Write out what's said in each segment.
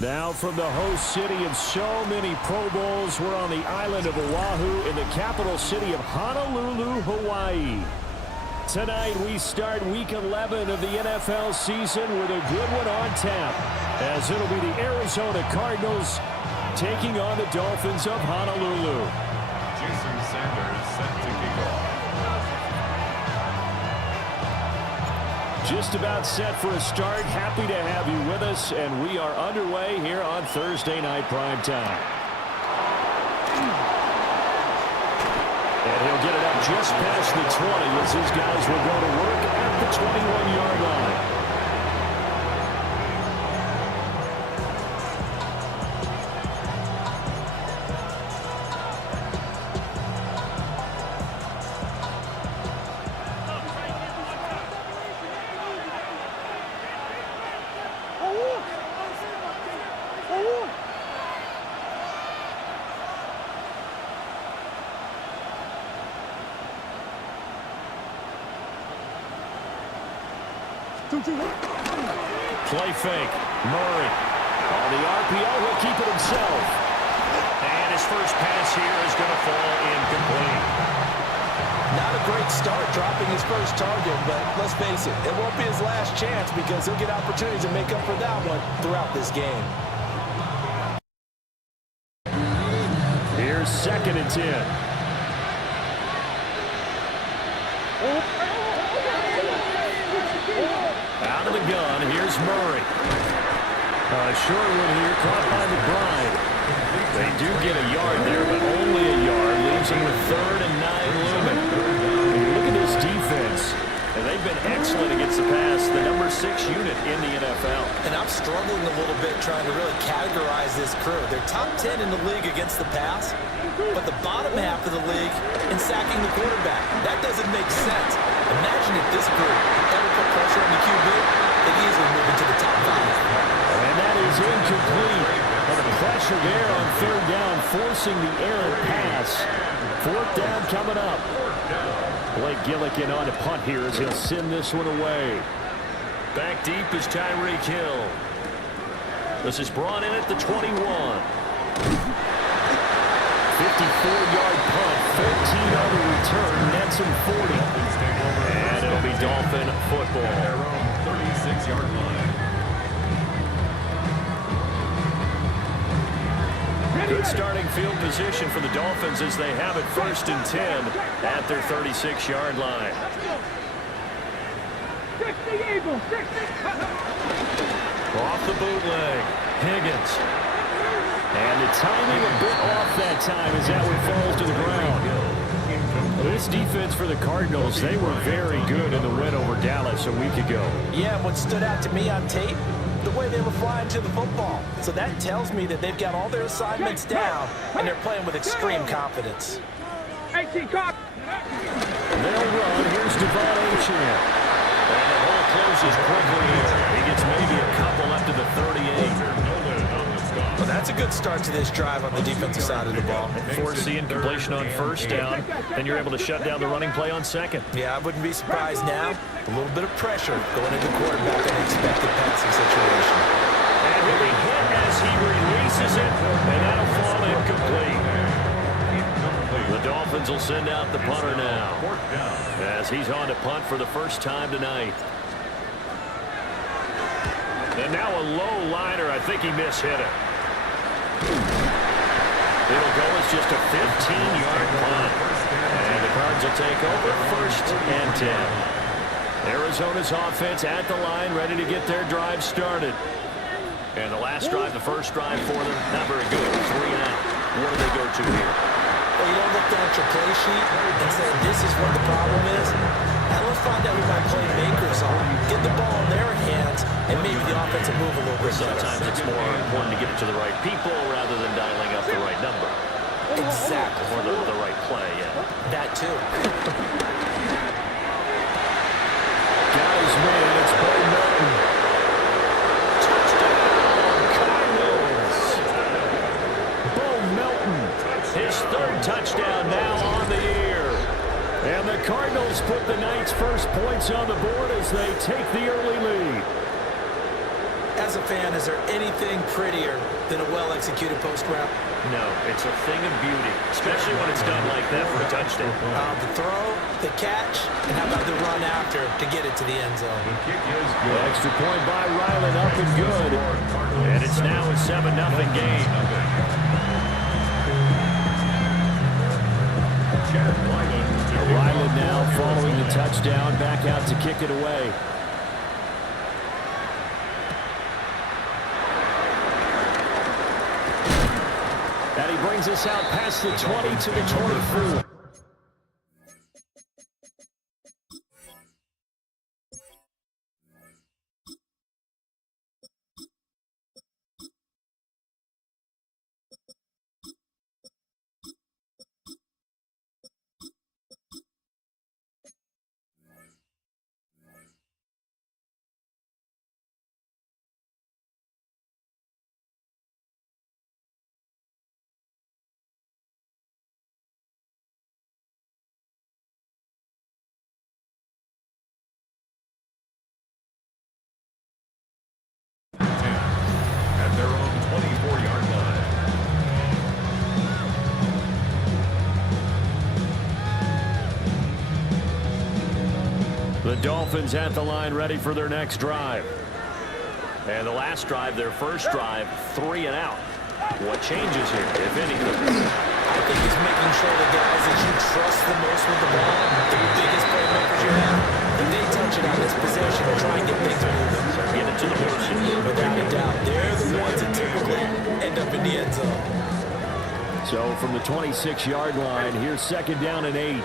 Now from the host city of so many Pro Bowls, we're on the island of Oahu in the capital city of Honolulu, Hawaii. Tonight we start Week 11 of the NFL season with a good one on tap, as it'll be the Arizona Cardinals taking on the Dolphins of Honolulu. Jason Sanders set to kick off. Just about set for a start. Happy to have you with us, and we are underway here on Thursday Night Primetime. And he'll get it up just past the 20 as his guys will go to work at the 21-yard line. Play fake. Murray. On the RPO, he'll keep it himself. And his first pass here is going to fall incomplete. Not a great start dropping his first target, but let's face it, it won't be his last chance because he'll get opportunities to make up for that one throughout this game. Here's 2nd and 10. Out of the gun, here's Murray. Short one here, caught by McBride. They do get a yard there, but only a yard. Leaves them with 3rd and 9 looming. Look at this defense. And they've been excellent against the pass, the number 6 unit in the NFL. And I'm struggling a little bit trying to really categorize this crew. They're top 10 in the league against the pass, but the bottom half of the league in sacking the quarterback. That doesn't make sense. Imagine if this group ever put pressure on the QB, they'd easily move into the top 5. And that is incomplete. And the pressure there on 3rd down, forcing the errant pass. 4th down coming up. Blake Gillikin on to punt here as he'll send this one away. Back deep is Tyreek Hill. This is brought in at the 21. 54-yard punt, 14 on the return, nets him 40. And it'll be Dolphin football. At their own 36-yard line. Good starting field position for the Dolphins as they have it 1st and 10 at their 36-yard line. Off the bootleg, Higgins. And the timing a bit off that time as that one falls to the ground. This defense for the Cardinals, they were very good in the win over Dallas a week ago. Yeah, what stood out to me on tape, the way they were flying to the football. So that tells me that they've got all their assignments down, and they're playing with extreme confidence. They'll run. Here's Devon Achane. And the hole closes quickly here. He gets maybe a couple up to the 38. Well, that's a good start to this drive on the defensive side of the ball. Force the incompletion on 1st down, then you're able to shut down the running play on 2nd. Yeah, I wouldn't be surprised now. A little bit of pressure going into the quarterback in an expected passing situation. And he'll be hit as he releases it, and that'll fall incomplete. The Dolphins will send out the punter now, as he's on to punt for the first time tonight. And now a low liner. I think he mishit it. It'll go as just a 15-yard punt. And the Cards will take over 1st and 10. Arizona's offense at the line, ready to get their drive started. And the last drive, the first drive for them, not very good. 3 and out. Where do they go to here? Well, you don't look down at your play sheet and say, this is what the problem is. Now let's find out who my playmakers are. Get the ball in their hands, and maybe the offense will move a little bit. Sometimes it's more important to get it to the right people rather than dialing up the right number. Exactly. Or the right play, yeah. That too. Guys, man, it's Bo Melton. Touchdown, Cardinals. Bo Melton, his 3rd touchdown now on the year. And the Cardinals put the night's first points on the board as they take the early lead. As a fan, is there anything prettier than a well-executed post route? No, it's a thing of beauty, especially when it's done like that for a touchdown. The throw, the catch, and how about the run after to get it to the end zone? The kick is The good. extra point by Ryland up and good. And it's now a 7-0 game. Ryland now following the touchdown, back out to kick it away. And he brings us out past the 20 to the 24. At their own 24-yard line. The Dolphins at the line, ready for their next drive. And the last drive, their first drive, 3 and out. What changes here, if anything? I think it's making sure the guys that you trust the most with the ball, the biggest playmakers you have, that they touch it on this possession and try and get things moving. Get it to the horses. Without a doubt, they're the ones that typically end up in the end zone. So from the 26-yard line, here's second down and 8.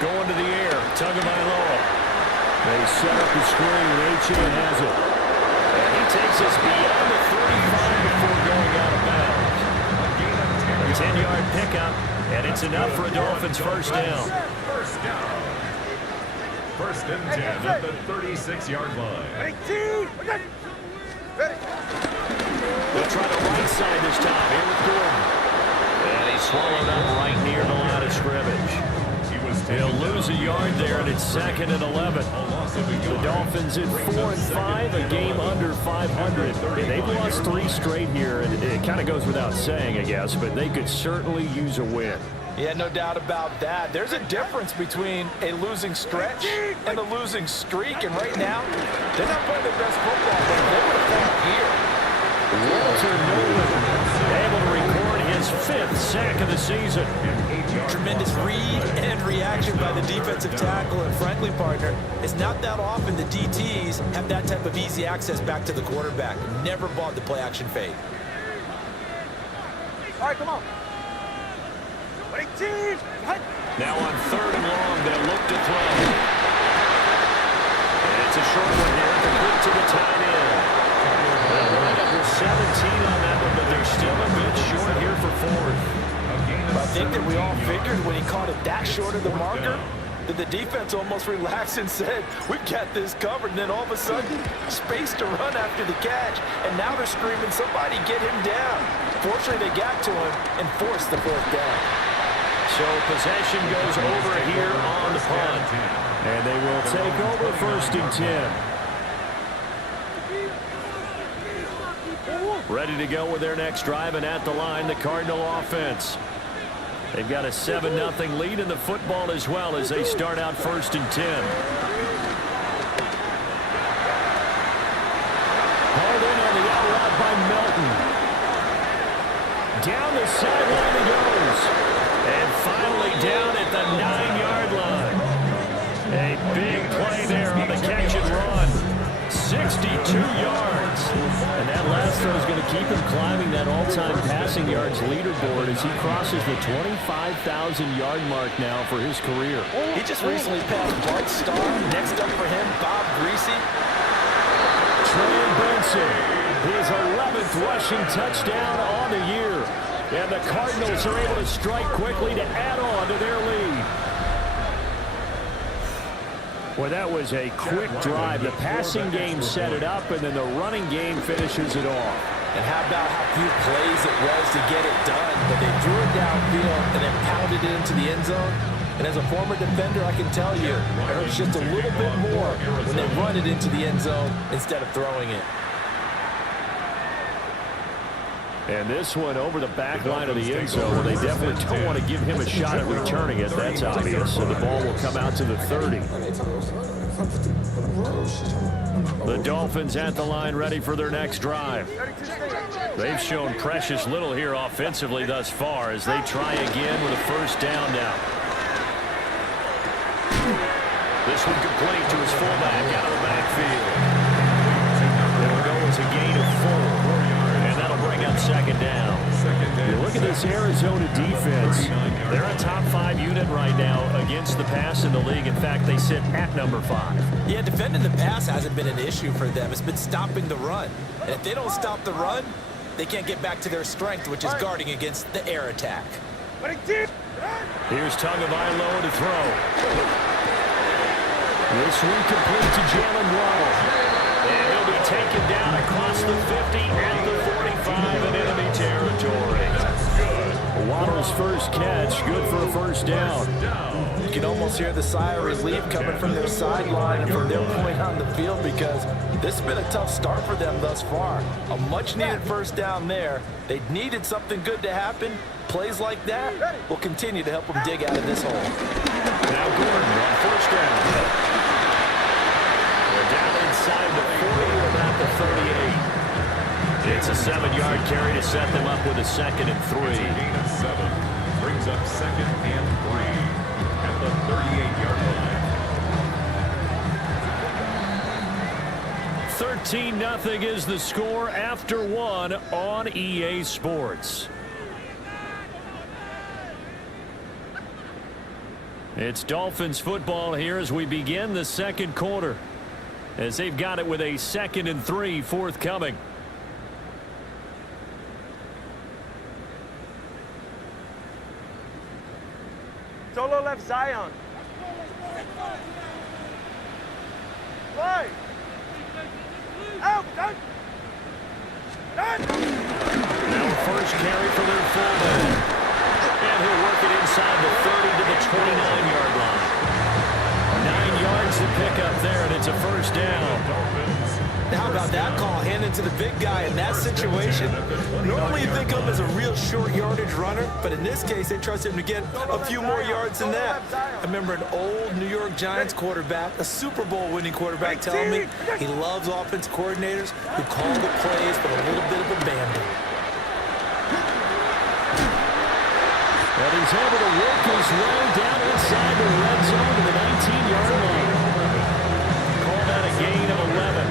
Going to the air, Tagovailoa. They set up the screen. Achane has it. And he takes us beyond the 35 before going out of bounds. A 10-yard pickup, and it's enough for a Dolphins first down. First down. First and 10 at the 36-yard line. They'll try the right side this time. Here with Gordon. And he's swallowed up right near the line of scrimmage. He'll lose a yard there, and it's second and 11. The Dolphins at 4-5, a game under 500. They've lost 3 straight here, and it kind of goes without saying, I guess, but they could certainly use a win. Yeah, no doubt about that. There's a difference between a losing stretch and a losing streak, and right now, they're not playing their best football, but they would have found here. Walter Nolan able to record his 5th sack of the season. Tremendous read and reaction by the defensive tackle, and frankly, partner, it's not that often the DTs have that type of easy access back to the quarterback. Never bought the play-action fade. All right, come on. Now on 3rd and long, they'll look to throw. And it's a short one here, complete to the tight end. They'll wind up with 17 on that one, but they're still a bit short here for 4th. I think that we all figured when he caught it that short of the marker that the defense almost relaxed and said, we've got this covered. And then all of a sudden, space to run after the catch. And now they're screaming, somebody get him down. Fortunately, they got to him and forced the 4th down. So possession goes over here on the punt. And they will take over 1st and 10. Ready to go with their next drive, and at the line, the Cardinal offense. They've got a 7-0 lead in the football as well as they start out 1st and 10. Hauled in on the out route by Melton. Down the sideline he goes. And finally down at the 9-yard line. A big play there on the catch and run. 62 yards. And that last throw is going to keep him climbing that all-time passing yards leaderboard as he crosses the 25,000-yard mark now for his career. He just recently passed Bart Starr. Next up for him, Bob Greasy. Trey Benson, his 11th rushing touchdown on the year. And the Cardinals are able to strike quickly to add on to their lead. Well, that was a quick drive. The passing game set it up, and then the running game finishes it off. And how about how few plays it was to get it done? But they drew it downfield and then pounded it into the end zone. And as a former defender, I can tell you, it hurts just a little bit more when they run it into the end zone instead of throwing it. And this one over the back line of the end zone, where they definitely don't want to give him a shot at returning it. That's obvious. So the ball will come out to the 30. The Dolphins at the line, ready for their next drive. They've shown precious little here offensively thus far as they try again with a first down now. This one complete to his fullback out of the backfield. It'll go as a gain of 4. And that'll bring up second down. You look at this Arizona defense. They're a top 5 unit right now against the pass in the league. In fact, they sit at number 5. Yeah, defending the pass hasn't been an issue for them. It's been stopping the run. And if they don't stop the run, they can't get back to their strength, which is guarding against the air attack. Here's Tagovailoa to throw. This one complete to Jalen Waddle. And he'll be taken down across the 50 at the 45 in enemy territory. Waddle's first catch, good for a first down. You can almost hear the sigh of relief coming from their sideline and from their point on the field, because this has been a tough start for them thus far. A much-needed first down there. They needed something good to happen. Plays like that will continue to help them dig out of this hole. Now Gordon on first down. They're down inside the 40 or about the 38. It's a 7-yard carry to set them up with a 2nd and 3. It's a gain of 7. Brings up 2nd and 3 at the 38-yard line. 13-0 is the score after 1 on EA Sports. It's Dolphins football here as we begin the second quarter, as they've got it with a 2nd and 3 forthcoming. Solo left Zion. Right. Out. Done. Done. Now a first carry for their fullback. And he'll work it inside the 30 to the 29-yard line. 9 yards to pick up there, and it's a first down. Now, how about that call? Hand it to the big guy in that situation. Normally you think of him as a real short yardage runner, but in this case they trust him to get a few more yards than that. I remember an old New York Giants quarterback, a Super Bowl winning quarterback, telling me he loves offense coordinators who call the plays with a little bit of abandon. But he's able to work his way down inside the red zone to the 19-yard line. Call that a gain of 11.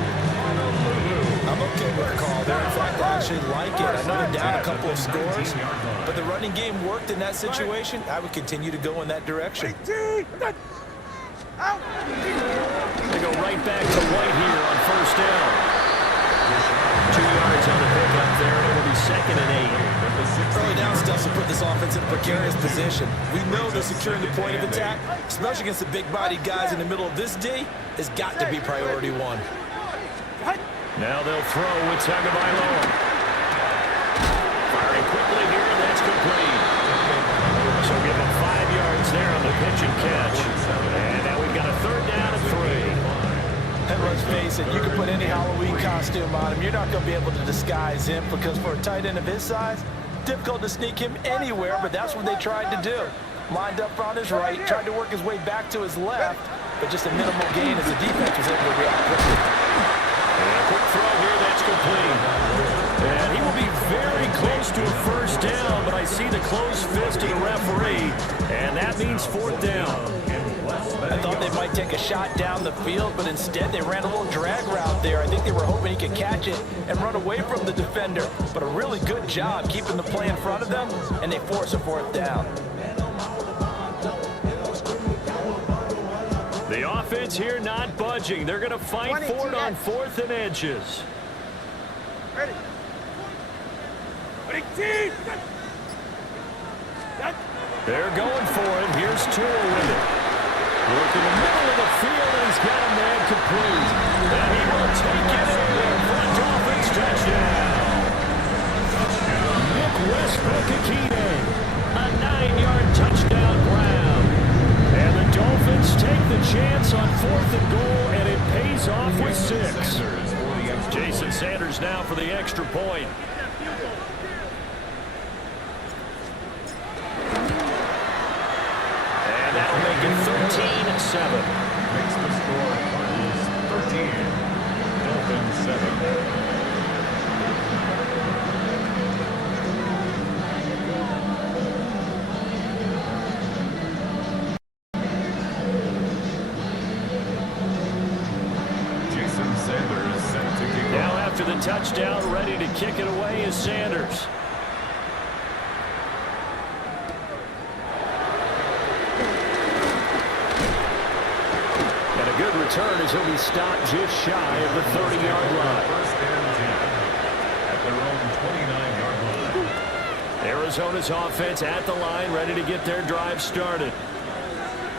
I'm okay with the call there. In fact, I actually like it. I know they're down a couple of scores, but the running game worked in that situation. I would continue to go in that direction. They go right back to White here on first down. 2 yards on the pickup there, and it will be 2nd and 8. Early down stuff to put this offense in a precarious position. We know that securing the point of attack, especially against the big-bodied guys in the middle of this D, has got to be priority 1. Now they'll throw with Tagovailoa. Firing quickly here, and that's complete. So give him 5 yards there on the pitch and catch. And now we've got a 3rd down and 3. And let's face it, you can put any Halloween costume on him. You're not going to be able to disguise him, because for a tight end of his size, difficult to sneak him anywhere, but that's what they tried to do. Lined up on his right, tried to work his way back to his left, but just a minimal gain as the defense was able to react quickly. And a quick throw here, that's complete. And he will be very close to a first down, but I see the closed fist of the referee, and that means 4th down. I thought they might take a shot down the field, but instead they ran a little drag route there. I think they were hoping he could catch it and run away from the defender, but a really good job keeping the play in front of them, and they force a 4th down. The offense here not budging. They're going to fight for it on 4th and inches. Ready. They're going for it. Here's Tua with it. Work in the middle of the field, and he's got a man complete. And he will take it in for a Dolphins touchdown. Nick Westbrook-Akine, a 9-yard touchdown ground. off with 6. Jason Sanders now for the extra point. And that'll make it 13-7. Makes the score Cardinals 13, Dolphins 7. Jason Sanders set to kick Now off. after the touchdown, ready to kick it away is Sanders. And a good return as he'll be stopped just shy of the 30-yard line. First and 10 at their own 29-yard line. Arizona's offense at the line, ready to get their drive started.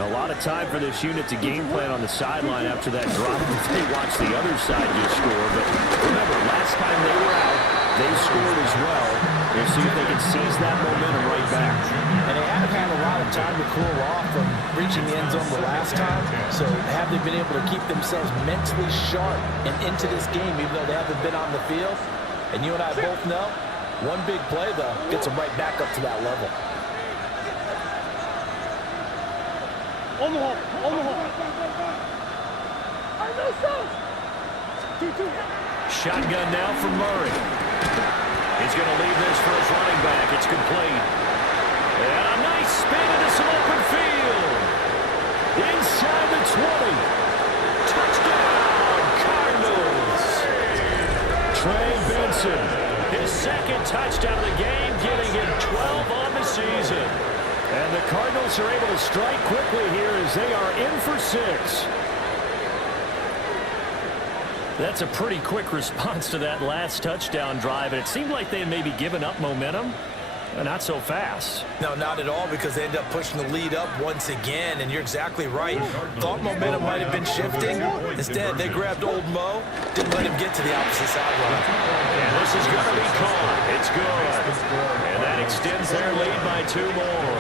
A lot of time for this unit to game plan on the sideline after that drop. They watch the other side just score. But remember, last time they were out, they scored as well. We'll see if they can seize that momentum right back. And they haven't had a lot of time to cool off from reaching the end zone the last time. So have they been able to keep themselves mentally sharp and into this game, even though they haven't been on the field? And you and I both know, one big play, though, gets them right back up to that level. Shotgun now for Murray. He's going to leave this for his running back. It's complete. And a nice spin into some open field. Inside the 20. Touchdown, Cardinals. Trey Benson, his second touchdown of the game, getting it 12 on the season. And the Cardinals are able to strike quickly here as they are in for 6. That's a pretty quick response to that last touchdown drive. And it seemed like they had maybe given up momentum. Not so fast. No, not at all, because they end up pushing the lead up once again. And you're exactly right. Thought momentum might have been shifting. Instead, they grabbed old Mo, didn't let him get to the opposite sideline. And this is going to be caught. It's good. And that extends their lead by 2 more.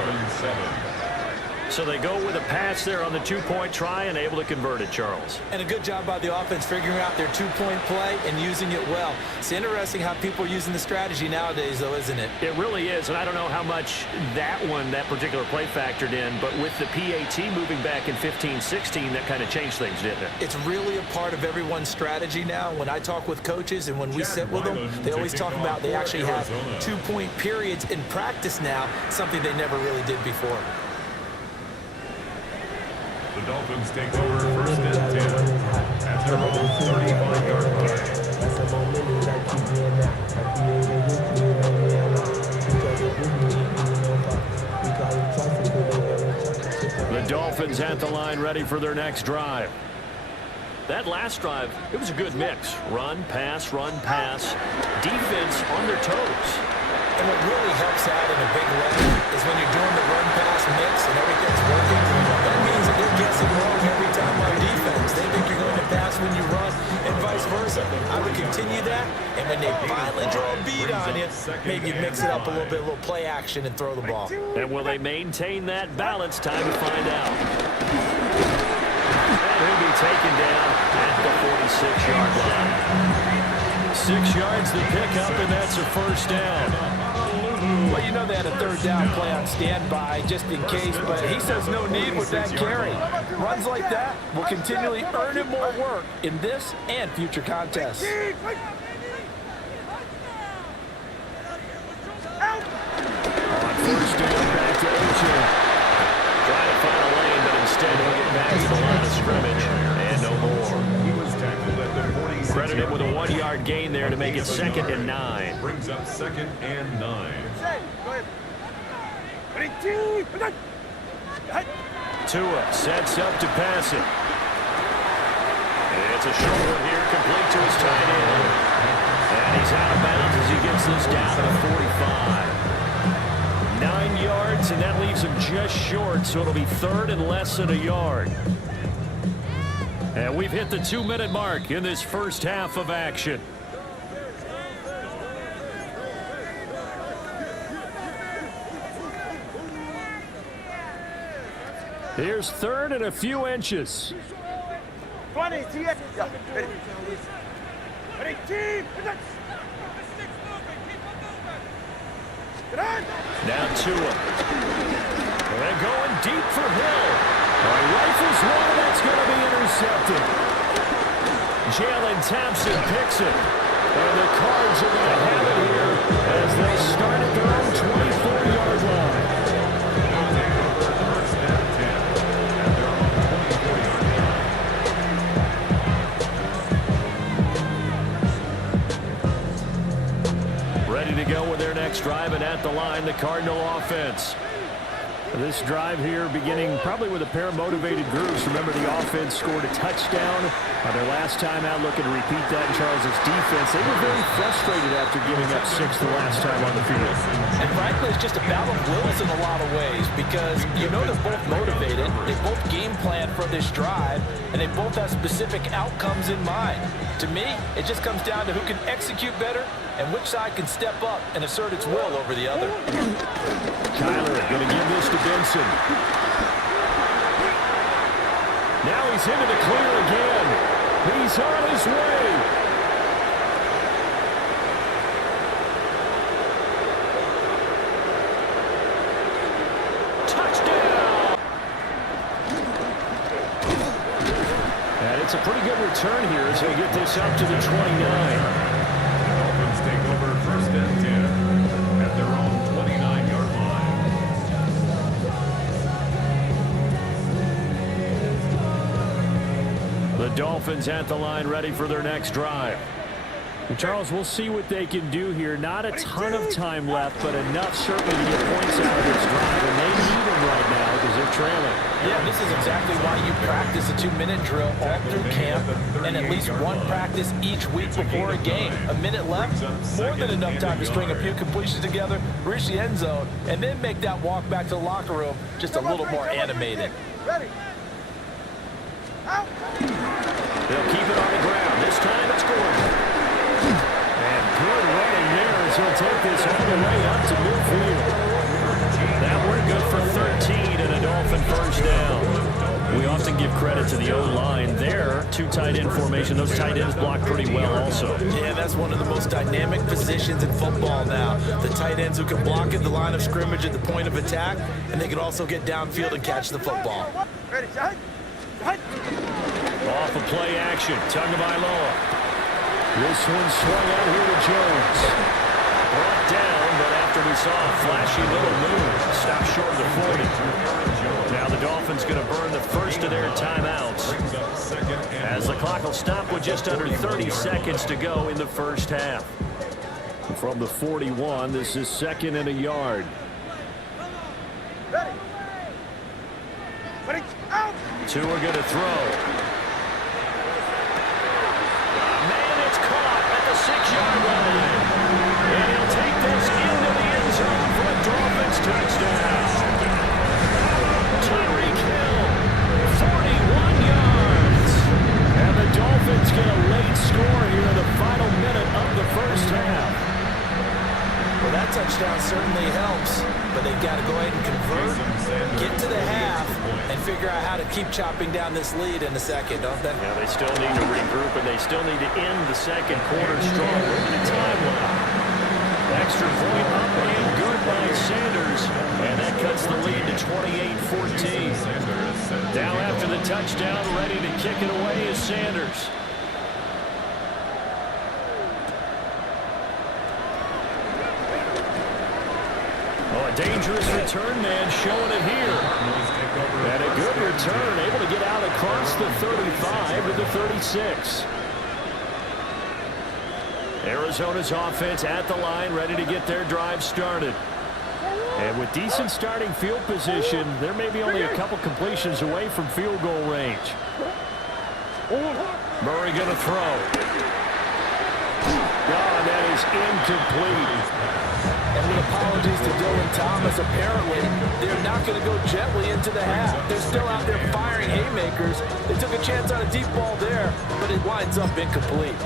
So they go with a pass there on the 2-point try and able to convert it, Charles. And a good job by the offense figuring out their 2-point play and using it well. It's interesting how people are using the strategy nowadays, though, isn't it? It really is, and I don't know how much that particular play factored in, but with the PAT moving back in 15-16, that kind of changed things, didn't it? It's really a part of everyone's strategy now. When I talk with coaches and when we sit with them, they always talk about they actually have 2-point periods in practice now, something they never really did before. The Dolphins take over first and 10 at their own 35-yard line. The Dolphins at the line ready for their next drive. That last drive, it was a good mix. Run, pass, defense on their toes. And what really helps out in a big way is when you're doing the run-pass mix and everything's working, that means that they're guessing wrong every time on defense. They think you're going to pass when you run and vice versa. I would continue that, and when they finally draw a beat on you, maybe you mix it up a little play action and throw the ball. And will they maintain that balance? Time to find out. And he'll be taken down at the 46-yard line. 6 yards to pick up, and that's a first down. Well, you know they had a third down play on standby just in case, but he says no need with that carry. Runs like that will continually earn him more work in this and future contests. On first down, back to Ocho. Trying to find a lane, but instead he'll get back to the line of scrimmage. And no more. He was tackled at the 46. Credit him with a 1-yard gain there to make it 2nd and 9. Brings up 2nd and 9. Tua sets up to pass it. It's a short one here, complete to his tight end. And he's out of bounds as he gets this down to the 45. 9 yards, and that leaves him just short, so it'll be 3rd and less than a yard. And we've hit the 2-minute mark in this first half of action. Here's 3rd and a few inches. 20, see it? Yeah, ready. Ready, team! Get on! Now Tua. And going deep for Hill. Rifles one, that's going to be intercepted. Jalen Thompson picks it. And the Cards are going to have it here as they start at their own 24-yard line. First and 10 at their own 24-yard line. Ready to go with their next drive, and at the line, the Cardinal offense. This drive here beginning probably with a pair of motivated groups. Remember, the offense scored a touchdown their last time out, looking to repeat that in Charles's defense. They were very frustrated after giving up 6 the last time on the field. And frankly, it's just a battle of wills in a lot of ways because you know they're both motivated, they both game plan for this drive, and they both have specific outcomes in mind. To me, it just comes down to who can execute better and which side can step up and assert its will over the other. Kyler going to give this to Benson. Now he's into the clear again. He's on his way. Touchdown! And it's a pretty good return here as they get this up to the 29. Dolphins take over first and 10 at their own 29-yard line. The Dolphins at the line, ready for their next drive. And Charles, we'll see what they can do here. Not a ton of time left, but enough certainly to get points out of this drive. And they need them right now because they're trailing. Yeah, this is exactly why you practice a 2-minute drill all through camp and at least one practice each week before a game. A minute left, more than enough time to string a few completions together, reach the end zone, and then make that walk back to the locker room just a little more animated. Ready. Out. They'll keep it on the ground. This time it's Gordon. And good running there as he'll take this all the way up to midfield. That we're good for 13 and a Dolphin first down. We often give credit to the O-line there. 2 tight end formation. Those tight ends block pretty well also. Yeah, that's one of the most dynamic positions in football now. The tight ends who can block at the line of scrimmage at the point of attack, and they can also get downfield and catch the football. Ready, shot. Shot. Off of play action. Tagovailoa. This one swung out here to Jones. Brought down, but after we saw a flashy little move, stopped short of the 40. Now the Dolphins going to burn the first of their timeouts as the clock will stop with just under 30 seconds to go in the first half. From the 41, this is 2nd and a yard. Ready. Ready. Out. 2 are going to throw. Caught at the 6-yard line. And he'll take this into the end zone for a Dolphins touchdown. Tyreek Hill, 41 yards. And the Dolphins get a late score here in the final minute of the first half. Well, that touchdown certainly helps, but they've got to go ahead and convert, get to the half, and figure out how to keep chopping down this lead in the second, don't they? Yeah, they still need to regroup, and they still need to end the second quarter strong. Limited time left. Extra point up and good by Sanders, and that cuts the lead to 28-14. Now after the touchdown, ready to kick it away is Sanders. Oh, a dangerous return man showing it here. And a good return, able to get out across the 35 to the 36. Arizona's offense at the line, ready to get their drive started. And with decent starting field position, there may be only a couple completions away from field goal range. Murray going to throw. God, that is incomplete. And with apologies to Dylan Thomas, apparently they're not going to go gently into the half. They're still out there firing haymakers. They took a chance on a deep ball there, but it winds up incomplete.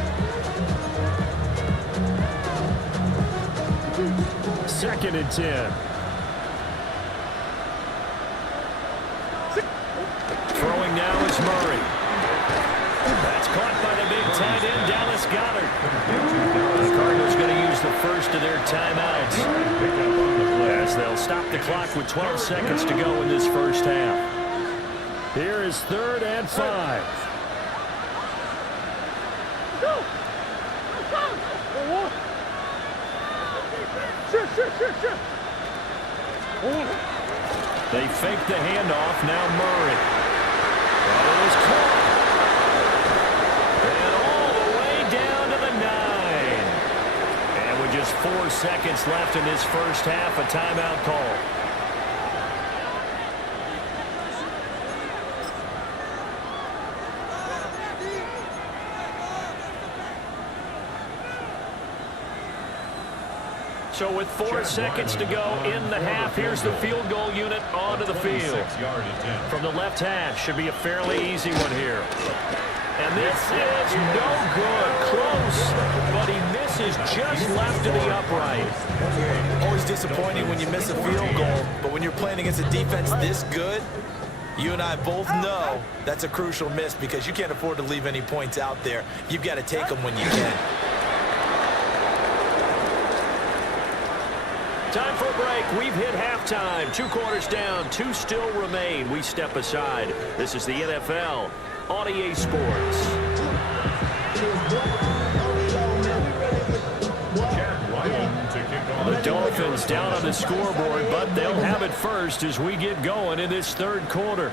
2nd and 10. Throwing now is Murray. tight end, Dallas Goedert. The Cardinals going to use the first of their timeouts as they'll stop the clock with 12 seconds to go in this first half. Here is 3rd and 5. They fake the handoff. Now Murray. That is caught. And all the way down to the 9. And with just 4 seconds left in this first half, a timeout call. So with 4 seconds to go in the half, here's the field goal unit onto the field. From the left hash, should be a fairly easy one here. And this is no good. Close, but he misses just left of the upright. Always disappointing when you miss a field goal, but when you're playing against a defense this good, you and I both know that's a crucial miss because you can't afford to leave any points out there. You've got to take them when you can. Time for a break. We've hit halftime. 2 quarters down. 2 still remain. We step aside. This is the NFL on EA Sports. The Dolphins down on the scoreboard, but they'll have it first as we get going in this 3rd quarter.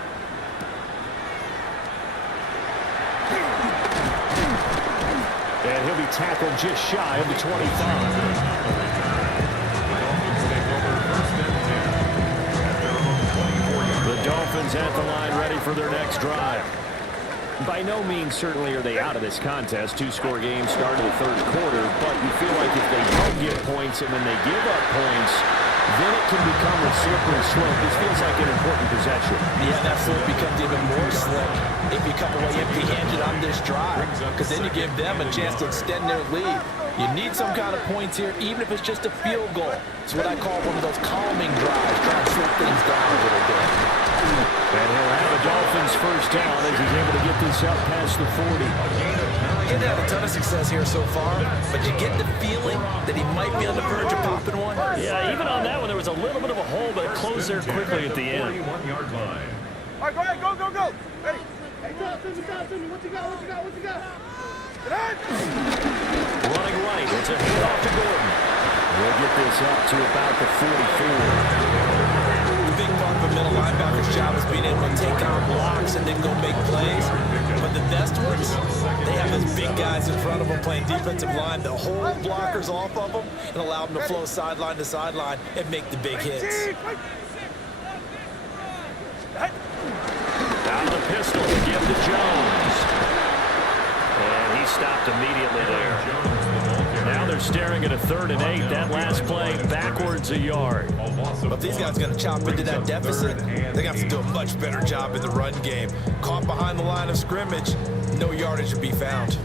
And he'll be tackled just shy of the 25. Dolphins at the line, ready for their next drive. By no means certainly are they out of this contest. 2-score game start of the 3rd quarter, but you feel like if they don't get points and then they give up points, then it can become a slippery slope. This feels like an important possession. Yeah, that slope becomes even more slick if you come away empty-handed on this drive, because then you give them a chance to extend their lead. You need some kind of points here, even if it's just a field goal. It's what I call one of those calming drives, trying to slow things down a little bit. And he'll have a Dolphins first down as he's able to get this up past the 40. He hasn't had a ton of success here so far, but you get the feeling that he might be on the verge of popping one. Yeah, even on that one, there was a little bit of a hole, but it closed there quickly at the end. 31-yard line. All right, go ahead, go, go, go. Ready? Hey, talk to me. What you got? Get on. Running right, it's a handoff to Gordon. We'll get this up to about the 44. The big part of a middle linebacker's job is being able to take on blocks and then go make plays. But the best ones, they have those big guys in front of them playing defensive line. They'll hold blockers off of them and allow them to flow sideline to sideline and make the big hits. Out of the pistol to give to Jones. And he stopped immediately there. Now they're staring at a 3rd and 8. That last play backwards a yard. But if these guys are going to chop into that deficit, they're going to have to do a much better job in the run game. Caught behind the line of scrimmage, no yardage to be found.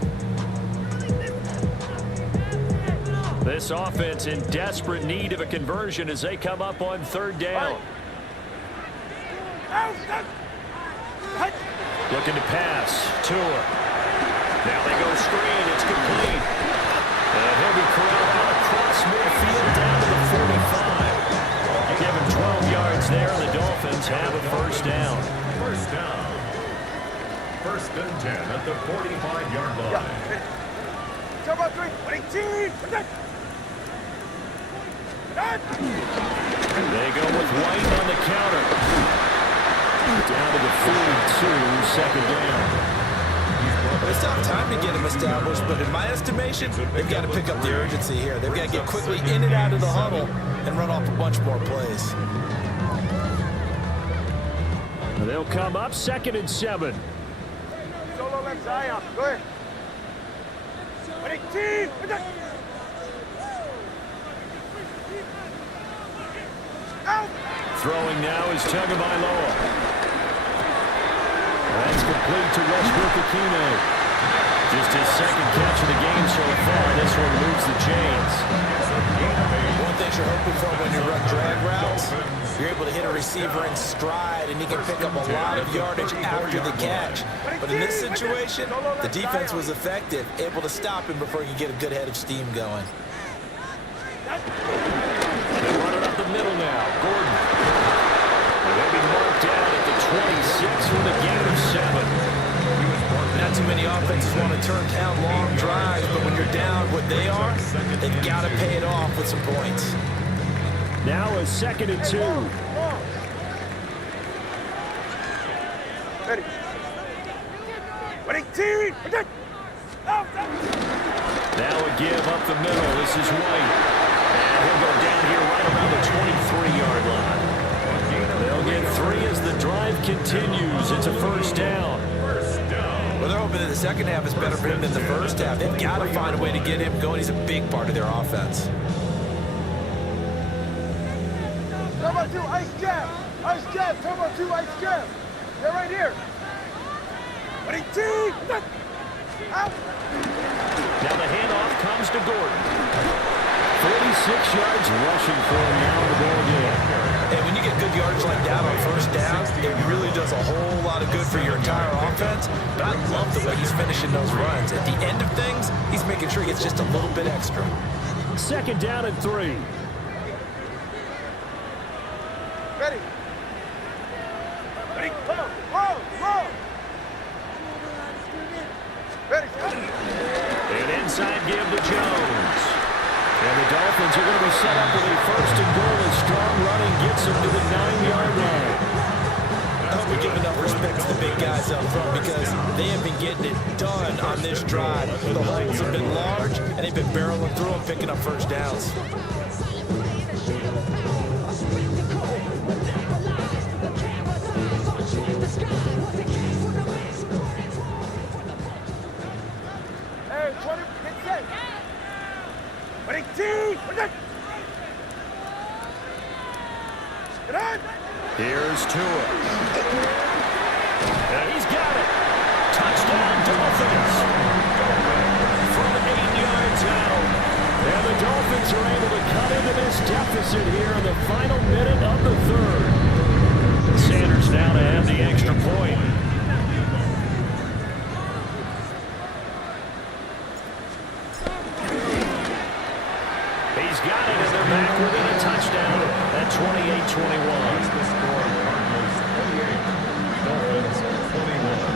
This offense in desperate need of a conversion as they come up on 3rd down. Looking to pass. Tua. Now they go screen. It's complete. And he'll be corralled out across midfield down to the 45. Give him 12 yards there, and the Dolphins have a first down. First down. 1st and 10 at the 45-yard line. Jump up 3. 18. Protect. They go with White on the counter. Down to the 42, 2nd down. It's tough time to get them established, but in my estimation, they've got to pick up the urgency here. They've got to get quickly in and out of the huddle and run off a bunch more plays. They'll come up 2nd and 7. Solo left side. Go ahead. 18. Protect. Out. Throwing now is Tagovailoa. That's complete to Westbrook-Ikhine. Just his 2nd catch of the game, so a far, this one moves the chains. One thing you're hoping for when you run drag routes, you're able to hit a receiver in stride, and he can pick up a lot of yardage after the catch. But in this situation, the defense was effective, able to stop him before he could get a good head of steam going. They run it up the middle now. Gordon. They'll be marked out at the 26 with a gain of 7. Not too many offenses want to turn down long drives, but when you're down what they are, they've got to pay it off with some points. Now a 2nd and 2. Ready. Ready, team. Now a give up the middle. This is White. And he'll go down here right around the 23-yard line. They'll get 3 as the drive continues. It's a first down. Well, they're hoping that the second half is better for him than the first half. They've got to find a way to get him going. He's a big part of their offense. Turbo 2, ice jab. Ice jab, turbo 2, ice jab. They're right here. Ready, team. Out. Now the handoff comes to Gordon. 46 yards rushing for him now in the ball game. And when you get good yardage like that on first down, it really does a whole lot of good for your entire offense. But I love the way he's finishing those runs. At the end of things, he's making sure he gets just a little bit extra. 2nd down and 3. Ready. Ready, go, go, go. Ready, An inside give to Jones. And the Dolphins are going to be set up with a 1st and goal as strong running gets them to the 9-yard line. I hope we give enough respect to the big guys up front because they have been getting it done on this drive. The holes have been large, and they've been barreling through them, picking up first downs. Hey, 20, get set. Ready, team. Get on. Here's Tua. And he's got it. Touchdown, Dolphins. From 8 yards out. And the Dolphins are able to cut into this deficit here in the final minute of the 3rd. Sanders now to have the extra point. He's got it, and they're back within a touchdown at 28-21. The score, Cardinals 28, Dolphins 21.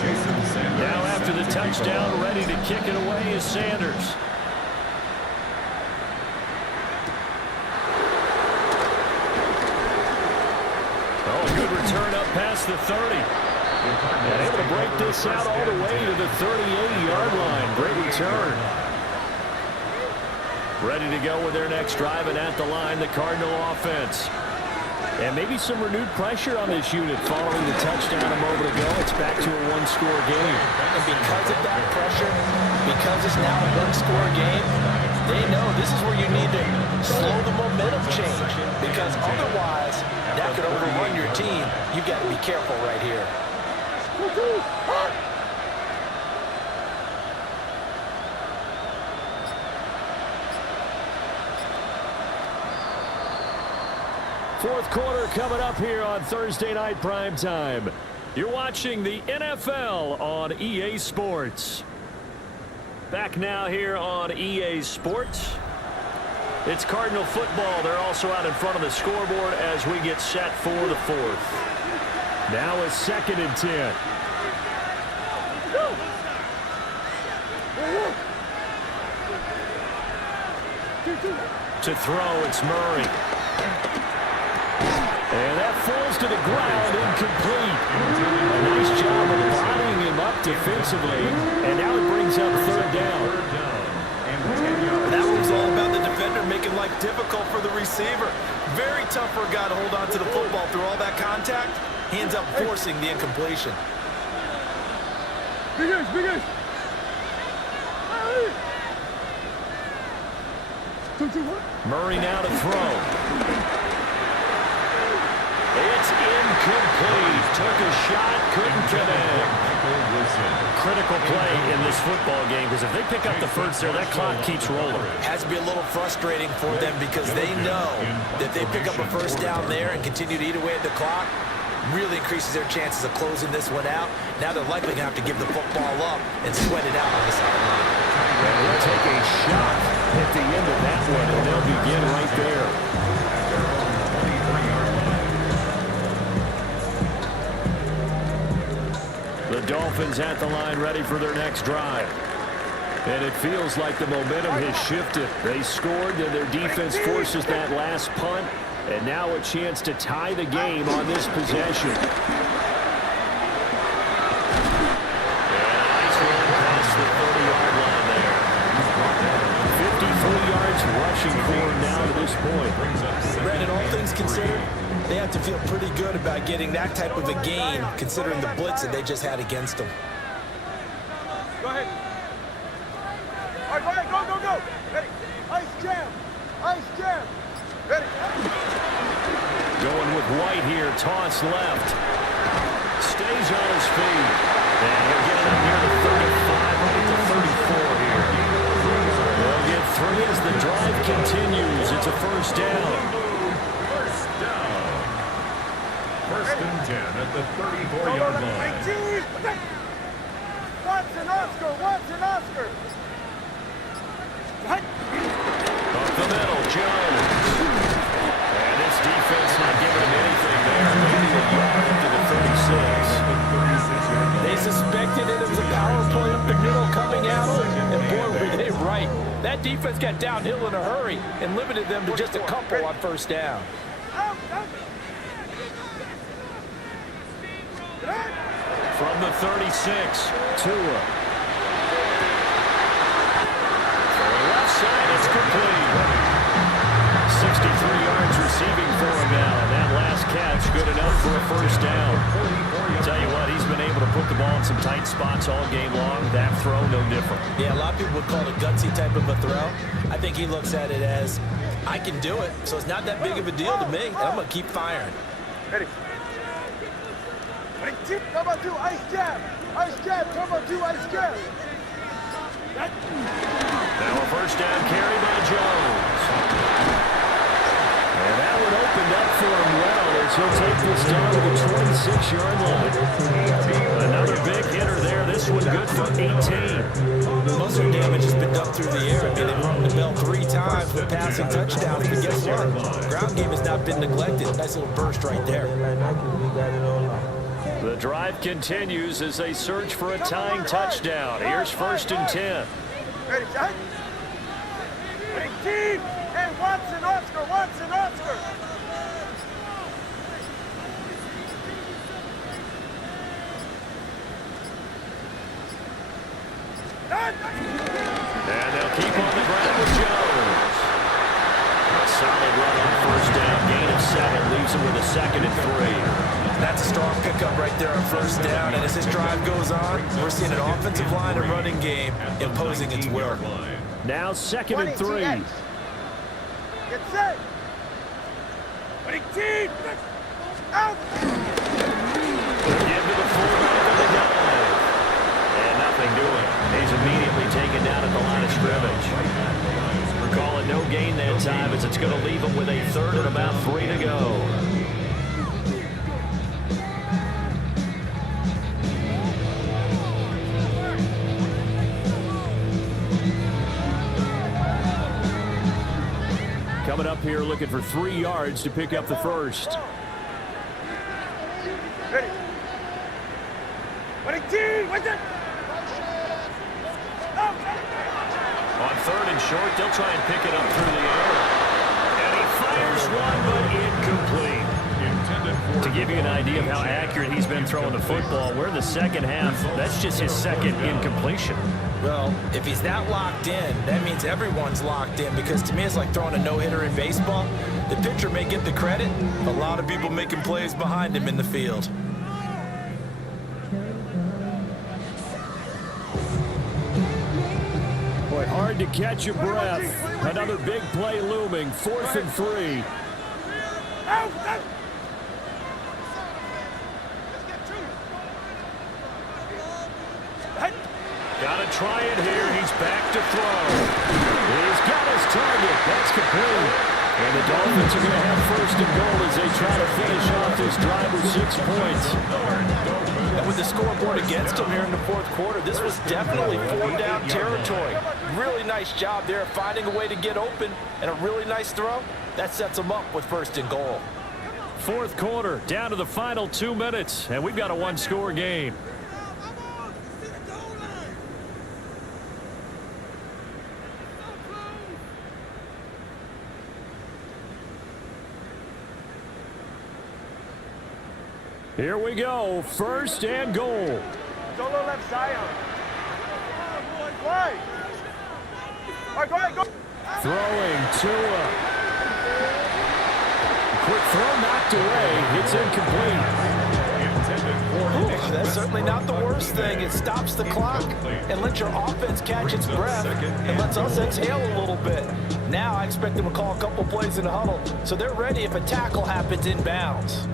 Jason Sanders. Now after the touchdown, ready to kick it away is Sanders. Oh, a good return up past the 30. And able to break this out all the way to the 38-yard line. Great return. Ready to go with their next drive, and at the line, the Cardinal offense. And maybe some renewed pressure on this unit following the touchdown a moment ago. It's back to a one-score game. And because of that pressure, because it's now a one-score game, they know this is where you need to slow the momentum change. Because otherwise, that could overrun your team. You've got to be careful right here. Fourth quarter coming up here on Thursday Night Primetime. You're watching the NFL on EA Sports. Back now here on EA Sports. It's Cardinal football. They're also out in front of the scoreboard as we get set for the 4th. Now a 2nd and 10. To throw, it's Murray. And that falls to the ground, incomplete. A nice job of bodying him up defensively. And now it brings up 3rd down. That was all about the defender making life difficult for the receiver. Very tough for a guy to hold on to the football through all that contact. He ends up forcing the incompletion. Big ace, big ace. Murray now to throw. It's incomplete. Took a shot, couldn't connect. critical play in this football game because if they pick up the first there, that clock keeps rolling. Has to be a little frustrating for them because they know that they pick up a first down there and continue to eat away at the clock, really increases their chances of closing this one out. Now they're likely going to have to give the football up and sweat it out on the sideline. And they'll take a shot at the end of that one, and they'll begin right there. The Dolphins at the line ready for their next drive. And it feels like the momentum has shifted. They scored, and their defense forces that last punt. And now a chance to tie the game on this possession. And a nice run past the 30-yard line there. 53 yards rushing for him now to this point. Brandon, all things considered, they have to feel pretty good about getting that type of a gain considering the blitz that they just had against them. Go ahead. All right, go ahead. Go, go, go. Ready. Ice jam. Ice jam. Ready. Going with White here. Toss left. Stays on his feet. And he'll get it up near the 35, right to 34 here. They'll get 3 as the drive continues. It's a first down. First down. First and 10 at the 34-yard line. Watson, Oscar. Watson, Oscar. Up the middle, Jones. And this defense not giving him anything there. Maybe a yard to the 36. They suspected it was a power play up the middle coming out, and boy, were they right. That defense got downhill in a hurry and limited them to just a couple on first down. From the 36, Tua. Side is complete. 63 yards receiving for him now, and that last catch good enough for a first down. Tell you what, he's been able to put the ball in some tight spots all game long. That throw, no different. Yeah, a lot of people would call it a gutsy type of a throw. I think he looks at it as, I can do it, so it's not that big of a deal to me, and I'm going to keep firing. Ready. Turbo 2, ice jab. Ice jab, turbo 2, ice jab. Now a first down carry by Jones. And that one opened up for him well as he'll take this down to the 26-yard line. Another big hitter there. This one good for 18. Most of the damage has been done through the air. I mean, they've rung the bell 3 times with passing touchdowns. But guess what? Ground game has not been neglected. Nice little burst right there. The drive continues as they search for a tying touchdown. Here's first and 10. Ready, shot. Ready, team. Hey, Watson, Oscar, Watson, Oscar. And they'll keep on the ground with Jones. A solid run on first down. Gain of 7 leaves him with a second and 3. That's a strong pickup right there on first down. And as this drive goes on, we're seeing an offensive line and running game imposing its will. Now second and 3. Get set. Ready, team. Out. Into the fullback of the dive. And nothing doing. He's immediately taken down at the line of scrimmage. We're calling no gain that time as it's going to leave him with a third and about 3 to go. Coming up here looking for 3 yards to pick up the first. Ready. Ready, team. What's it? On third and short, they'll try and pick it up through the air. And he fires one, but incomplete. To give you an idea of how accurate he's been throwing the football, we're in the second half. That's just his second incompletion. Well, if he's that locked in, that means everyone's locked in because to me it's like throwing a no-hitter in baseball. The pitcher may get the credit, a lot of people making plays behind him in the field. Boy, hard to catch your breath. Another big play looming, 4th and 3. Out. Let's get 2. Got to try it here. He's back to throw. He's got his target. That's complete. And the Dolphins are going to have first and goal as they try to finish off this drive with 6 points. And with the scoreboard against them here in the fourth quarter, this was definitely 4-down territory. Really nice job there finding a way to get open, and a really nice throw. That sets them up with first and goal. Fourth quarter, down to the final 2 minutes, and we've got a one-score game. Here we go, first and goal. Solo left side. Right. All right, go ahead, go. Throwing Tua. Quick throw knocked away. It's incomplete. Ooh, that's certainly not the worst thing. It stops the clock and lets your offense catch its breath and lets us exhale a little bit. Now I expect them to call a couple plays in the huddle so they're ready if a tackle happens inbounds.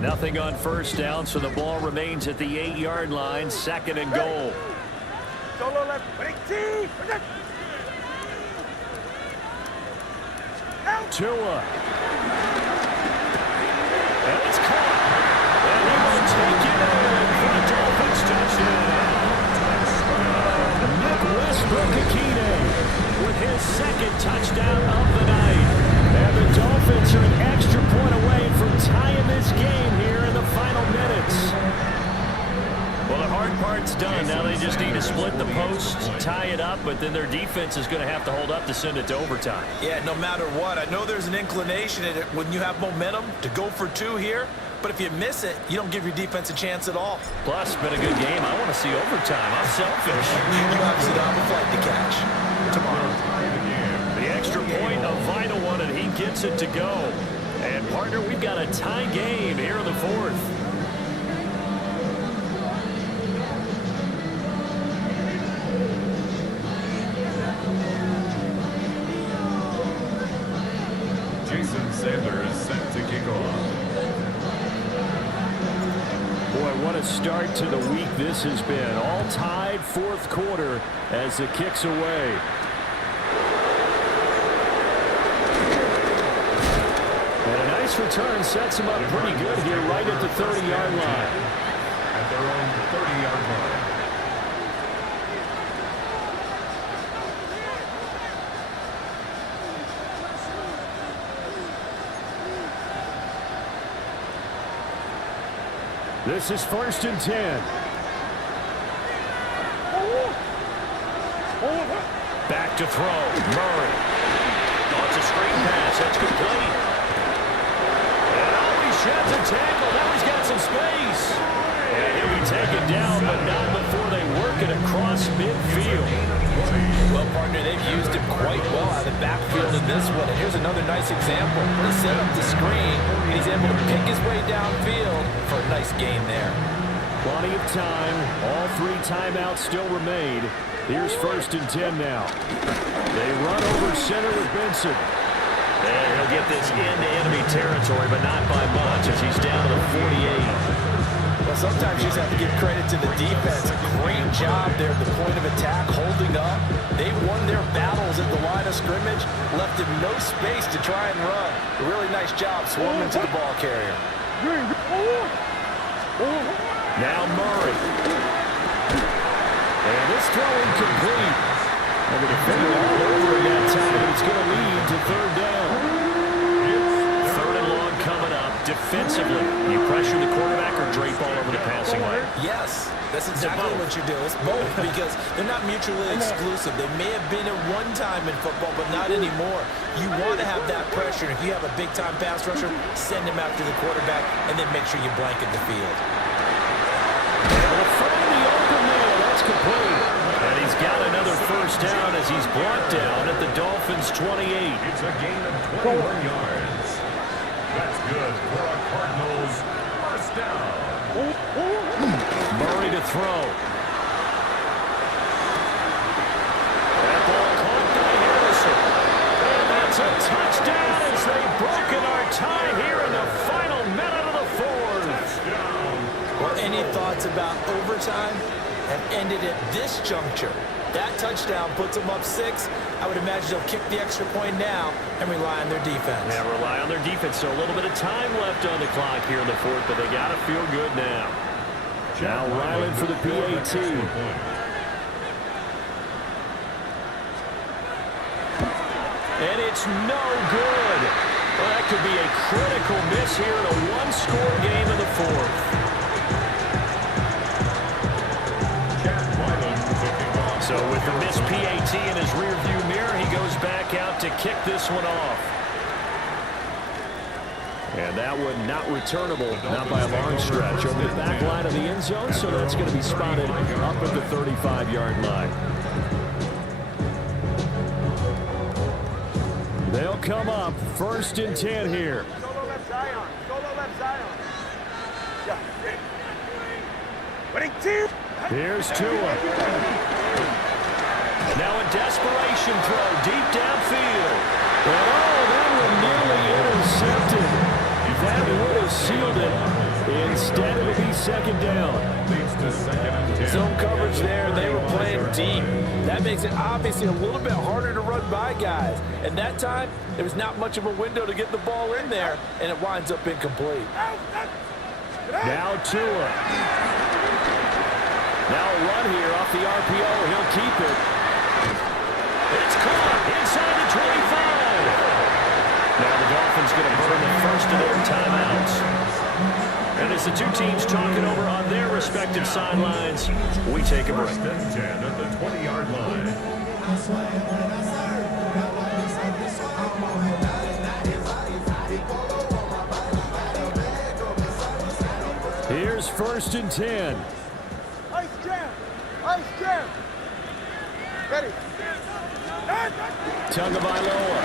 Nothing on first down, so the ball remains at the 8-yard line, second and goal. Solo left. Tua. And it's caught. And he will take it in for a Dolphins touchdown. Nick Westbrook-Akine with his second touchdown of the night. And the Dolphins are an extra point away from tying this game here in the final minutes. Well, the hard part's done. Now they just need to split the posts, tie it up, but then their defense is going to have to hold up to send it to overtime. Yeah, no matter what. I know there's an inclination in it when you have momentum to go for two here, but if you miss it, you don't give your defense a chance at all. Plus, it's been a good game. I want to see overtime. I'm selfish. You obviously don't have a flight to catch tomorrow. The extra point, a vital one, and he gets it to go. And, partner, we've got a tie game here in the fourth. Sanders set to kick off. Boy, what a start to the week this has been. All tied fourth quarter as the kick's away. And a nice return sets him up pretty good here right at the 30-yard line. At their own 30-yard line. This is first and 10. Back to throw. Murray. Oh, it's a screen pass. That's complete. And oh, he sheds a tackle. Now he's got some space. And he'll be taken down, but not before they work it across midfield. Well, partner, they've used him quite well out of the backfield in this one. And here's another nice example. They set up the screen, and he's able to pick his way downfield for a nice gain there. Plenty of time. All three timeouts still remain. Here's first and 10 now. They run over center with Benson. And he'll get this into enemy territory, but not by much as he's down to the 48. Well, sometimes you just have to give credit to the defense. Great job there at the point of attack, holding up. They won their battles at the line of scrimmage, left him no space to try and run. A really nice job swarming to the ball carrier. Now Murray. And this throw incomplete. And the defender all over that time. It's going to lead to third down. Third and long coming up. Defensively, you pressure the quarterback or drape all over the passing lane? Yes, that's exactly what you do. It's both because they're not mutually exclusive. They may have been at one time in football, but not anymore. You want to have that pressure. If you have a big-time pass rusher, send him after the quarterback, and then make sure you blanket the field. Will find the open man. That's complete. And he's got another first down as he's brought down at the Dolphins' 28. It's a gain of 21 yards. That's good for a Cardinals first down. Murray to throw. That ball caught by Harrison. And that's a touchdown as they about overtime have ended at this juncture. That touchdown puts them up 6. I would imagine they'll kick the extra point now and rely on their defense. Yeah, rely on their defense. So a little bit of time left on the clock here in the fourth, but they got to feel good now. Now Ryland for the PAT. And it's no good. Well, that could be a critical miss here in a one-score game in the fourth. So with the missed PAT in his rearview mirror, he goes back out to kick this one off. And that one not returnable, not by a long stretch. Over the back line of the end zone, so that's going to be spotted up at the 35-yard line. They'll come up 1st and 10 here. Solo left Zion. Solo left Zion. Yeah. Winning team. Here's Tua. Now a desperation throw deep downfield. And that one nearly intercepted. That would have sealed it. Instead, it'll be 2nd down. Zone coverage there. They were playing deep. That makes it obviously a little bit harder to run by guys. And that time, there was not much of a window to get the ball in there, and it winds up incomplete. Now Tua. Now a run here off the RPO. He'll keep it. It's caught inside the 25. Now the Dolphins going to burn the first of their timeouts. And as the two teams talking over on their respective sidelines, we take a break. 1st and 10 at the 20-yard line. Here's 1st and 10. Ice jam. Ice jam. Ready. Tagovailoa.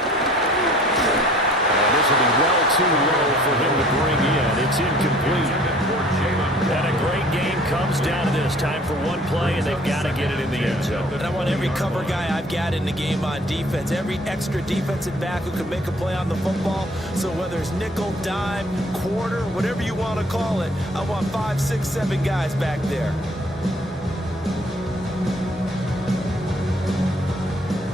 This will be well too low for him to bring in. It's incomplete. And a great game comes down to this. Time for one play, and they've got to get it in the end zone. And I want every cover guy I've got in the game on defense, every extra defensive back who can make a play on the football. So whether it's nickel, dime, quarter, whatever you want to call it, I want 5, 6, 7 guys back there.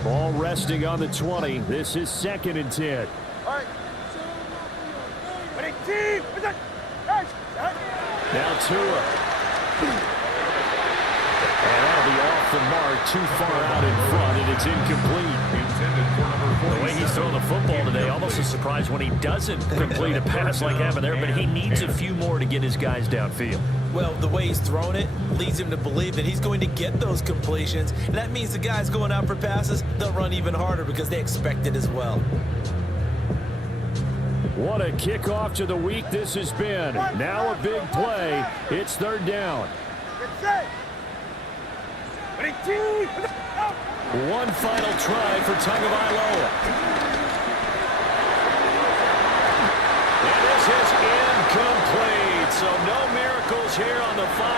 Ball resting on the 20. This is 2nd and 10. All right. Winning team. Now Tua. And that'll be off the mark, too far out in front, and it's incomplete. The way he's throwing the football today, almost a surprise when he doesn't complete a pass like that there, but he needs a few more to get his guys downfield. Well, the way he's thrown it leads him to believe that he's going to get those completions. And that means the guys going out for passes, they'll run even harder because they expect it as well. What a kickoff to the week this has been. Now a big play. It's 3rd down. One final try for Tagovailoa. And this is incomplete. So no miracles here on the 5.